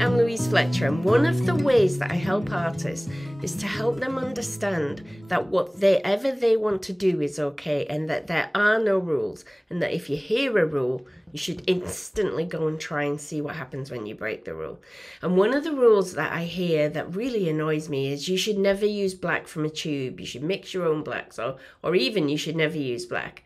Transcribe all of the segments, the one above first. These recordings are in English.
I'm Louise Fletcher, and one of the ways that I help artists is to help them understand that whatever they want to do is okay, and that there are no rules, and that if you hear a rule, you should instantly go and try and see what happens when you break the rule. And one of the rules that I hear that really annoys me is you should never use black from a tube. You should mix your own blacks, or even you should never use black.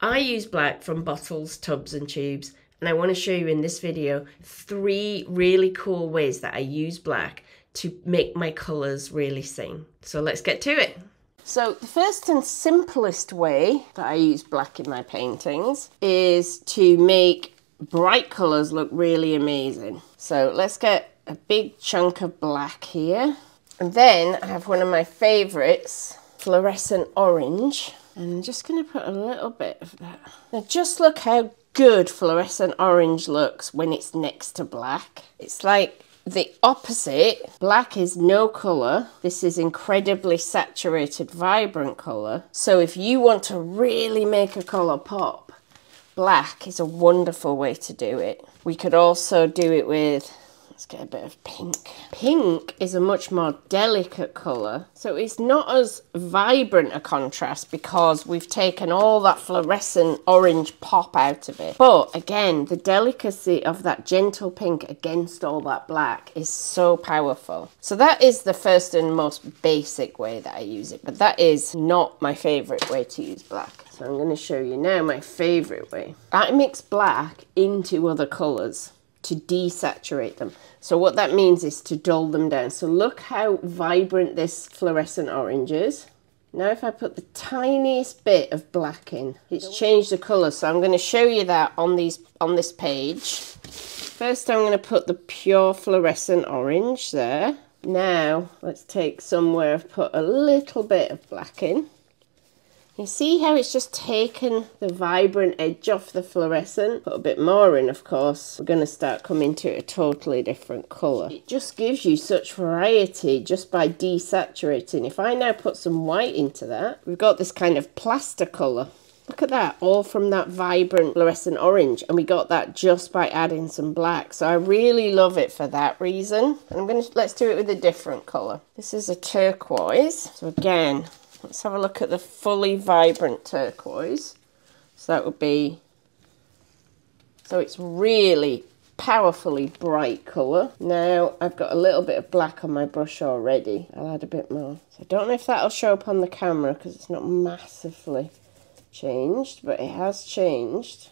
I use black from bottles, tubs and tubes, and I want to show you in this video 3 really cool ways that I use black to make my colours really sing. So let's get to it. So the first and simplest way that I use black in my paintings is to make bright colours look really amazing. So let's get a big chunk of black here. And then I have one of my favourites, fluorescent orange. And I'm just going to put a little bit of that. Now just look how good fluorescent orange looks when it's next to black. It's like the opposite. Black is no colour. This is incredibly saturated, vibrant colour. So if you want to really make a colour pop, black is a wonderful way to do it. We could also do it with, let's get a bit of pink. Pink is a much more delicate colour, so it's not as vibrant a contrast because we've taken all that fluorescent orange pop out of it. But again, the delicacy of that gentle pink against all that black is so powerful. So that is the first and most basic way that I use it, but that is not my favourite way to use black. So I'm going to show you now my favourite way. I mix black into other colours to desaturate them. So what that means is to dull them down. So look how vibrant this fluorescent orange is. Now if I put the tiniest bit of black in, it's changed the colour. So I'm going to show you that on this page. First I'm going to put the pure fluorescent orange there. Now let's take somewhere I've put a little bit of black in. You see how it's just taken the vibrant edge off the fluorescent? Put a bit more in, of course. We're going to start coming to a totally different colour. It just gives you such variety just by desaturating. If I now put some white into that, we've got this kind of plaster colour. Look at that, all from that vibrant fluorescent orange. And we got that just by adding some black. So I really love it for that reason. And let's do it with a different colour. This is a turquoise. So again, let's have a look at the fully vibrant turquoise. So that would be, so it's really powerfully bright colour. Now I've got a little bit of black on my brush already. I'll add a bit more. So I don't know if that'll show up on the camera because it's not massively changed, but it has changed.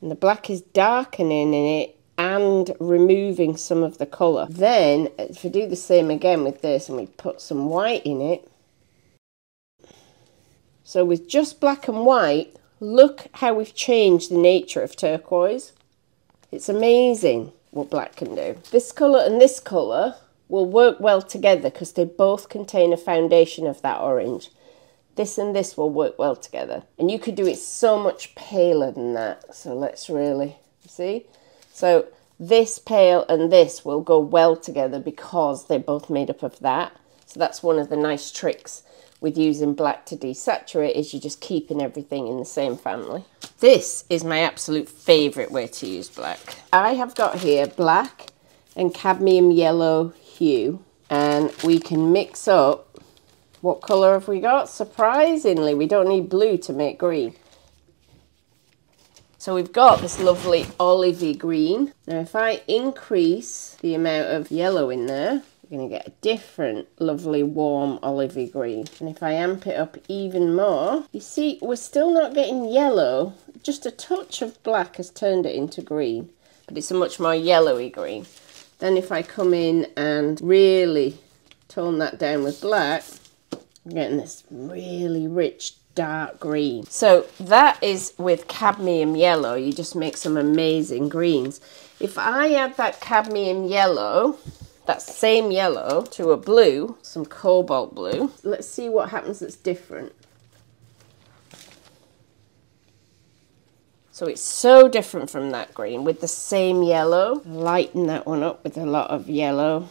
And the black is darkening in it and removing some of the colour. Then if I do the same again with this and we put some white in it, so with just black and white, look how we've changed the nature of turquoise. It's amazing what black can do. This colour and this colour will work well together because they both contain a foundation of that orange. This and this will work well together. And you could do it so much paler than that. So let's really see. So this pale and this will go well together because they're both made up of that. So that's one of the nice tricks with using black to desaturate, is you're just keeping everything in the same family. This is my absolute favourite way to use black. I have got here black and cadmium yellow hue, and we can mix up, what colour have we got? Surprisingly, we don't need blue to make green. So we've got this lovely olivey green. Now if I increase the amount of yellow in there, we're going to get a different lovely warm olivey green. And if I amp it up even more, you see we're still not getting yellow. Just a touch of black has turned it into green, but it's a much more yellowy green. Then if I come in and really tone that down with black, I'm getting this really rich dark green. So that is with cadmium yellow. You just make some amazing greens. If I add that cadmium yellow, that same yellow, to a blue, some cobalt blue, let's see what happens that's different. So it's so different from that green with the same yellow. Lighten that one up with a lot of yellow.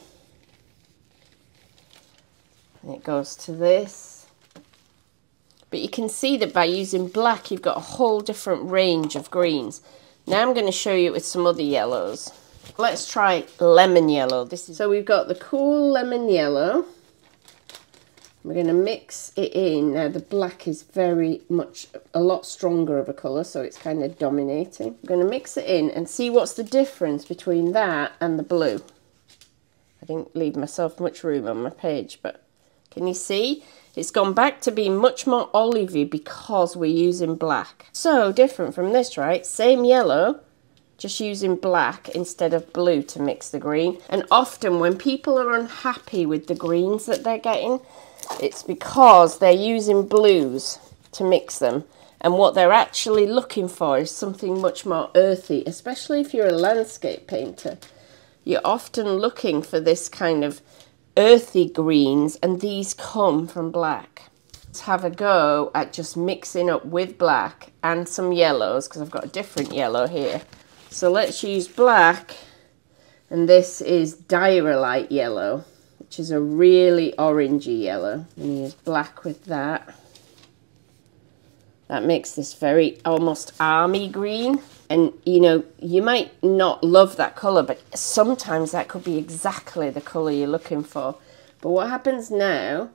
And it goes to this. But you can see that by using black, you've got a whole different range of greens. Now I'm going to show you it with some other yellows. Let's try lemon yellow. So we've got the cool lemon yellow. We're going to mix it in. Now the black is very much a lot stronger of a colour, so it's kind of dominating. I'm going to mix it in and see what's the difference between that and the blue. I didn't leave myself much room on my page, but can you see? It's gone back to being much more olivey because we're using black. So different from this, right? Same yellow, just using black instead of blue to mix the green. And often when people are unhappy with the greens that they're getting, it's because they're using blues to mix them. And what they're actually looking for is something much more earthy, especially if you're a landscape painter. You're often looking for this kind of earthy greens, and these come from black. Let's have a go at just mixing up with black and some yellows, because I've got a different yellow here. So let's use black, and this is diorite yellow, which is a really orangey yellow. I'm going to use black with that. That makes this very almost army green. And, you know, you might not love that colour, but sometimes that could be exactly the colour you're looking for. But what happens now,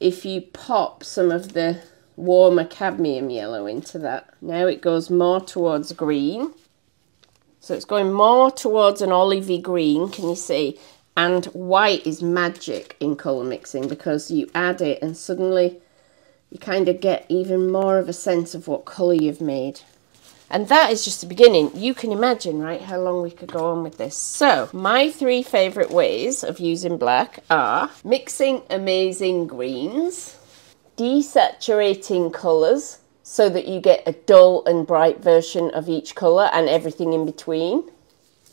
if you pop some of the warmer cadmium yellow into that, now it goes more towards green. So it's going more towards an olivey green, can you see? And white is magic in colour mixing, because you add it and suddenly you kind of get even more of a sense of what colour you've made. And that is just the beginning. You can imagine, right, how long we could go on with this. So, my 3 favourite ways of using black are mixing amazing greens, desaturating colours so that you get a dull and bright version of each colour and everything in between,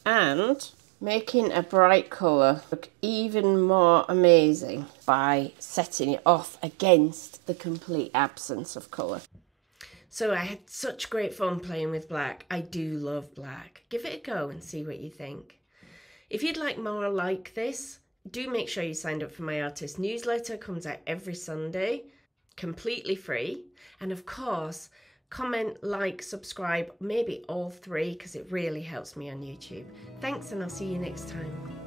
and making a bright colour look even more amazing by setting it off against the complete absence of colour. So I had such great fun playing with black. I do love black. Give it a go and see what you think. If you'd like more like this, do make sure you signed up for my artist newsletter. It comes out every Sunday, completely free. And of course, comment, like, subscribe, maybe all 3, because it really helps me on YouTube. Thanks, and I'll see you next time.